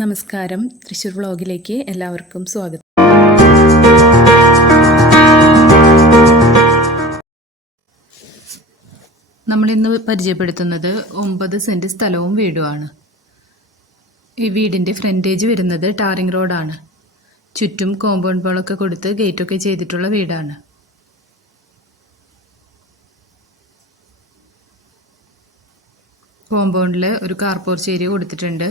നമസ്കാരം. തൃശ്ശൂർ വ്ളോഗിലേക്ക് എല്ലാവർക്കും സ്വാഗതം. നമ്മളിന്ന് പരിചയപ്പെടുത്തുന്നത് ഒമ്പത് സെന്റ് സ്ഥലവും വീടുമാണ്. ഈ വീടിന്റെ ഫ്രണ്ടേജ് വരുന്നത് ടാറിംഗ് റോഡാണ്. ചുറ്റും കോമ്പൗണ്ട് വാളൊക്കെ കൊടുത്ത് ഗേറ്റൊക്കെ ചെയ്തിട്ടുള്ള വീടാണ്. കോമ്പൗണ്ടിൽ ഒരു കാർ പോർച്ച് ഏരിയ കൊടുത്തിട്ടുണ്ട്.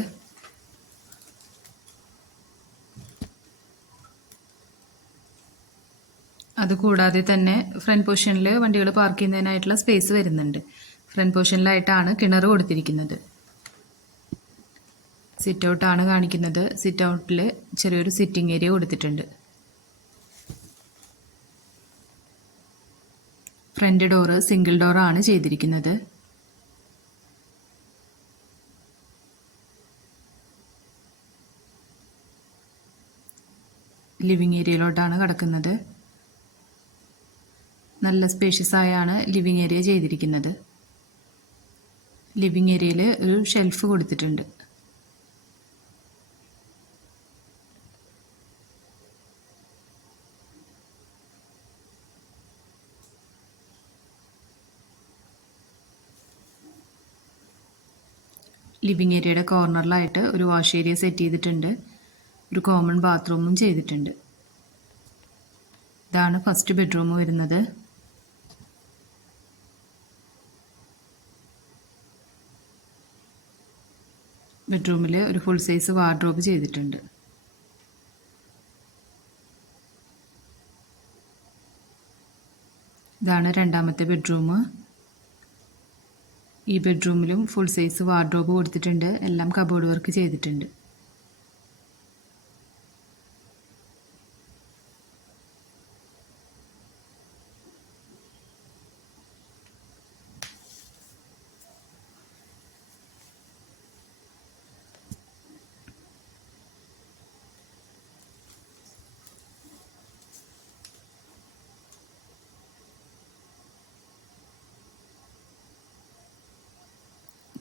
അതുകൂടാതെ തന്നെ ഫ്രണ്ട് പൊസിഷനിൽ വണ്ടികൾ പാർക്ക് ചെയ്യുന്നതിനായിട്ടുള്ള സ്പേസ് വരുന്നുണ്ട്. ഫ്രണ്ട് പൊസിഷനിലായിട്ടാണ് കിണർ കൊടുത്തിരിക്കുന്നത്. സിറ്റ് ഔട്ടാണ് കാണിക്കുന്നത്. സിറ്റ് ഔട്ടിൽ ചെറിയൊരു സിറ്റിംഗ് ഏരിയ കൊടുത്തിട്ടുണ്ട്. ഫ്രണ്ട് ഡോറ് സിംഗിൾ ഡോറാണ് ചെയ്തിരിക്കുന്നത്. ലിവിങ് ഏരിയയിലോട്ടാണ് കിടക്കുന്നത്. നല്ല സ്പേഷ്യസ് ആയാണ് ലിവിങ് ഏരിയ ചെയ്തിരിക്കുന്നത്. ലിവിങ് ഏരിയയിൽ ഒരു ഷെൽഫ് കൊടുത്തിട്ടുണ്ട്. ലിവിങ് ഏരിയയുടെ കോർണറിലായിട്ട് ഒരു വാഷ് ഏരിയ സെറ്റ് ചെയ്തിട്ടുണ്ട്. ഒരു കോമൺ ബാത്റൂമും ചെയ്തിട്ടുണ്ട്. ഇതാണ് ഫസ്റ്റ് ബെഡ്റൂം വരുന്നത്. ബെഡ്റൂമിൽ ഒരു ഫുൾ സൈസ് വാർഡ്രോബ് ചെയ്തിട്ടുണ്ട്. ഇതാണ് രണ്ടാമത്തെ ബെഡ്റൂം ഈ ബെഡ്റൂമിലും ഫുൾ സൈസ് വാർഡ്രോബ് കൊടുത്തിട്ടുണ്ട്. എല്ലാം കബോർഡ് വർക്ക് ചെയ്തിട്ടുണ്ട്.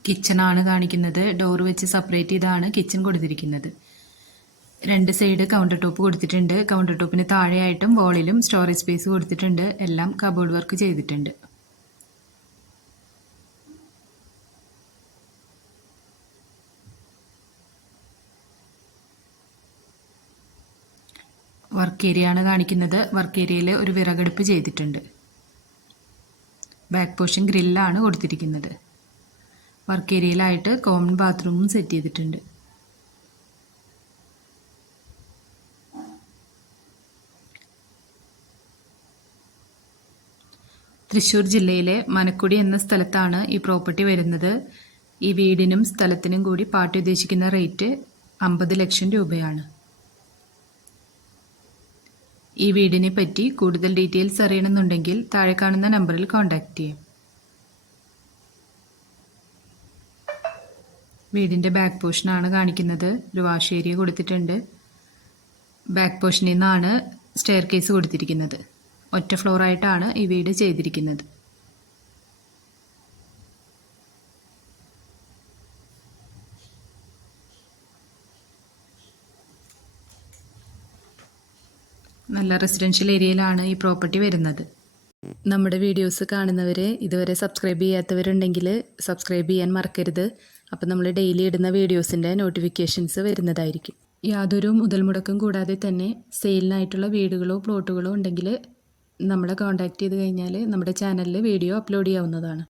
കിച്ചണാണ് കാണിക്കുന്നത്. ഡോർ വെച്ച് സെപ്പറേറ്റ് ചെയ്താണ് കിച്ചൺ കൊടുത്തിരിക്കുന്നത്. രണ്ട് സൈഡ് കൗണ്ടർ ടോപ്പ് കൊടുത്തിട്ടുണ്ട്. കൗണ്ടർ ടോപ്പിന് താഴെയായിട്ടും വോളിലും സ്റ്റോറേജ് സ്പേസ് കൊടുത്തിട്ടുണ്ട്. എല്ലാം കബോർഡ് വർക്ക് ചെയ്തിട്ടുണ്ട്. വർക്ക് ഏരിയ ആണ് കാണിക്കുന്നത്. വർക്ക് ഏരിയയിൽ ഒരു വിറകടുപ്പ് ചെയ്തിട്ടുണ്ട്. ബാക്ക് പോർഷൻ ഗ്രില്ലാണ് കൊടുത്തിരിക്കുന്നത്. വർക്ക് ഏരിയയിലായിട്ട് കോമൺ ബാത്റൂമും സെറ്റ് ചെയ്തിട്ടുണ്ട്. തൃശ്ശൂർ ജില്ലയിലെ മനക്കുടി എന്ന സ്ഥലത്താണ് ഈ പ്രോപ്പർട്ടി വരുന്നത്. ഈ വീടിനും സ്ഥലത്തിനും കൂടി പാർട്ടി ഉദ്ദേശിക്കുന്ന റേറ്റ് അമ്പത് ലക്ഷം രൂപയാണ്. ഈ വീടിനെ പറ്റി കൂടുതൽ ഡീറ്റെയിൽസ് അറിയണമെന്നുണ്ടെങ്കിൽ താഴെ കാണുന്ന നമ്പറിൽ കോൺടാക്റ്റ് ചെയ്യാം. വീടിന്റെ ബാക്ക് പോർഷനാണ് കാണിക്കുന്നത്. ഒരു വാഷ് ഏരിയ കൊടുത്തിട്ടുണ്ട്. ബാക്ക് പോർഷനിൽ നിന്നാണ് സ്റ്റെയർ കേസ് കൊടുത്തിരിക്കുന്നത്. ഒറ്റ ഫ്ലോറായിട്ടാണ് ഈ വീട് ചെയ്തിരിക്കുന്നത്. നല്ല റെസിഡൻഷ്യൽ ഏരിയയിലാണ് ഈ പ്രോപ്പർട്ടി വരുന്നത്. നമ്മുടെ വീഡിയോസ് കാണുന്നവരെ ഇതുവരെ സബ്സ്ക്രൈബ് ചെയ്യാത്തവരുണ്ടെങ്കിൽ സബ്സ്ക്രൈബ് ചെയ്യാൻ മറക്കരുത്. അപ്പോൾ നമ്മൾ ഡെയിലി ഇടുന്ന വീഡിയോസിന്റെ നോട്ടിഫിക്കേഷൻസ് വരുന്നതായിരിക്കും. യാതൊരു മുതൽ മുടക്കം കൂടാതെ തന്നെ സെയിലിനായിട്ടുള്ള വീടുകളോ പ്ലോട്ടുകളോ ഉണ്ടെങ്കിൽ നമ്മളെ കോൺടാക്റ്റ് ചെയ്ത് കഴിഞ്ഞാൽ നമ്മുടെ ചാനലിൽ വീഡിയോ അപ്ലോഡ് ചെയ്യാവുന്നതാണ്.